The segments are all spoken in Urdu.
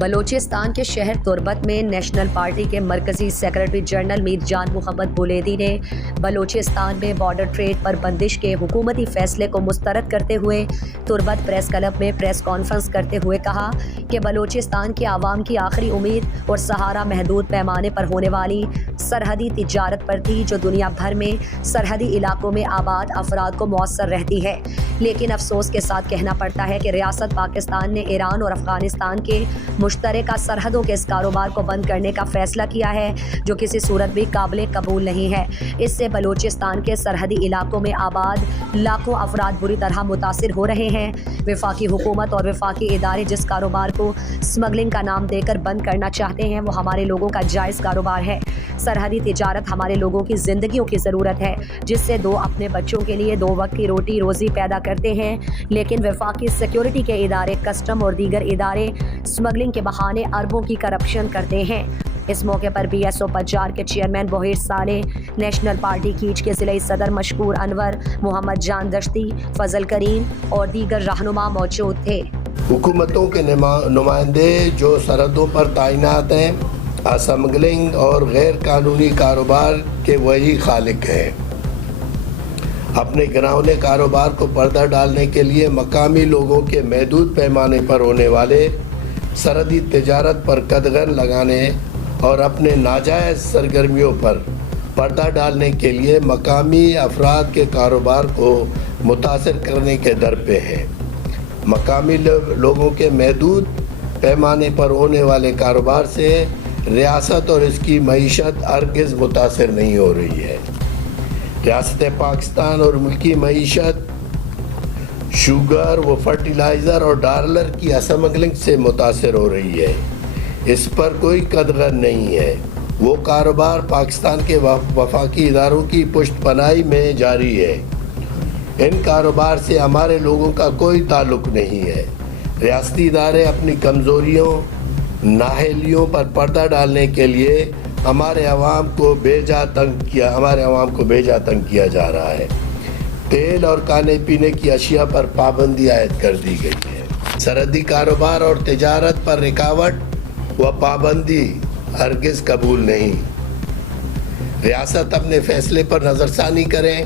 بلوچستان کے شہر تربت میں نیشنل پارٹی کے مرکزی سیکرٹری جنرل میر جان محمد بولیدی نے بلوچستان میں بارڈر ٹریڈ پر بندش کے حکومتی فیصلے کو مسترد کرتے ہوئے تربت پریس کلب میں پریس کانفرنس کرتے ہوئے کہا کہ بلوچستان کے عوام کی آخری امید اور سہارا محدود پیمانے پر ہونے والی سرحدی تجارت پر تھی، جو دنیا بھر میں سرحدی علاقوں میں آباد افراد کو مؤثر رہتی ہے۔ لیکن افسوس کے ساتھ کہنا پڑتا ہے کہ ریاست پاکستان نے ایران اور افغانستان کے مشترکہ سرحدوں کے اس کاروبار کو بند کرنے کا فیصلہ کیا ہے، جو کسی صورت بھی قابل قبول نہیں ہے۔ اس سے بلوچستان کے سرحدی علاقوں میں آباد لاکھوں افراد بری طرح متاثر ہو رہے ہیں۔ وفاقی حکومت اور وفاقی ادارے جس کاروبار کو اسمگلنگ کا نام دے کر بند کرنا چاہتے ہیں، وہ ہمارے لوگوں کا جائز کاروبار ہے۔ سرحدی تجارت ہمارے لوگوں کی زندگیوں کی ضرورت ہے، جس سے دو اپنے بچوں کے لیے 2 وقت کی روٹی روزی پیدا کرتے ہیں۔ لیکن وفاقی سیکیورٹی کے ادارے، کسٹم اور دیگر ادارے اسمگلنگ کے بہانے اربوں کی کرپشن کرتے ہیں۔ اس موقع پر BSO پجار کے چیئرمین بہیر صالح، نیشنل پارٹی کیچ کے ضلعی صدر مشکور انور، محمد جان دشتی، فضل کریم اور دیگر رہنما موجود تھے۔ حکومتوں کے نمائندے جو سرحدوں پر تعینات ہیں، اسمگلنگ اور غیر قانونی کاروبار کے وہی خالق ہیں۔ اپنے گراؤنے کاروبار کو پردہ ڈالنے کے لیے مقامی لوگوں کے محدود پیمانے پر ہونے والے سرحدی تجارت پر قدغن لگانے اور اپنے ناجائز سرگرمیوں پر پردہ ڈالنے کے لیے مقامی افراد کے کاروبار کو متاثر کرنے کے در پہ ہیں۔ مقامی لوگوں کے محدود پیمانے پر ہونے والے کاروبار سے ریاست اور اس کی معیشت ہرگز متاثر نہیں ہو رہی ہے۔ ریاست پاکستان اور ملکی معیشت شوگر و فرٹیلائزر اور ڈالر کی اسمگلنگ سے متاثر ہو رہی ہے۔ اس پر کوئی قدغن نہیں ہے۔ وہ کاروبار پاکستان کے وفاقی اداروں کی پشت پناہی میں جاری ہے۔ ان کاروبار سے ہمارے لوگوں کا کوئی تعلق نہیں ہے۔ ریاستی ادارے اپنی کمزوریوں، نااہلیوں پر پردہ ڈالنے کے لیے ہمارے عوام کو بیجا تنگ کیا جا رہا ہے۔ تیل اور کھانے پینے کی اشیاء پر پابندی عائد کر دی گئی ہے۔ سرحدی کاروبار اور تجارت پر رکاوٹ و پابندی ہرگز قبول نہیں۔ ریاست اپنے فیصلے پر نظر ثانی کریں۔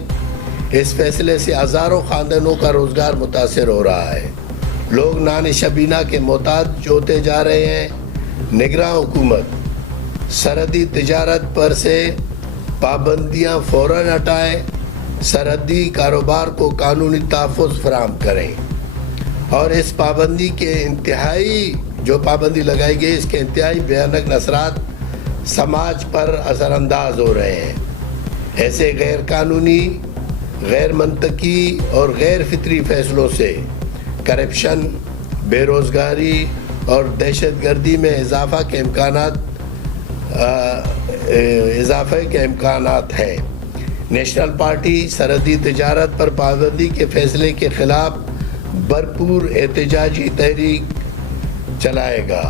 اس فیصلے سے ہزاروں خاندانوں کا روزگار متاثر ہو رہا ہے۔ لوگ نان شبینہ کے محتاج ہوتے جا رہے ہیں۔ نگراں حکومت سرحدی تجارت پر سے پابندیاں فوراً ہٹائیں، سرحدی کاروبار کو قانونی تحفظ فراہم کریں اور اس پابندی کے جو پابندی لگائی گئی اس کے انتہائی بھیانک اثرات سماج پر اثر انداز ہو رہے ہیں۔ ایسے غیر قانونی، غیر منطقی اور غیر فطری فیصلوں سے کرپشن، بے روزگاری اور دہشت گردی میں اضافے کے امکانات ہیں۔ نیشنل پارٹی سرحدی تجارت پر پابندی کے فیصلے کے خلاف بھرپور احتجاجی تحریک چلائے گا۔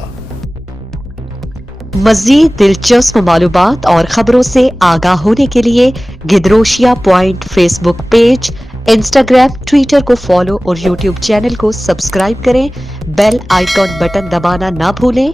مزید دلچسپ معلومات اور خبروں سے آگاہ ہونے کے لیے Gedrosia point Facebook page, Instagram, Twitter کو فالو اور یوٹیوب چینل کو سبسکرائب کریں۔ بیل آئیکن بٹن دبانا نہ بھولیں۔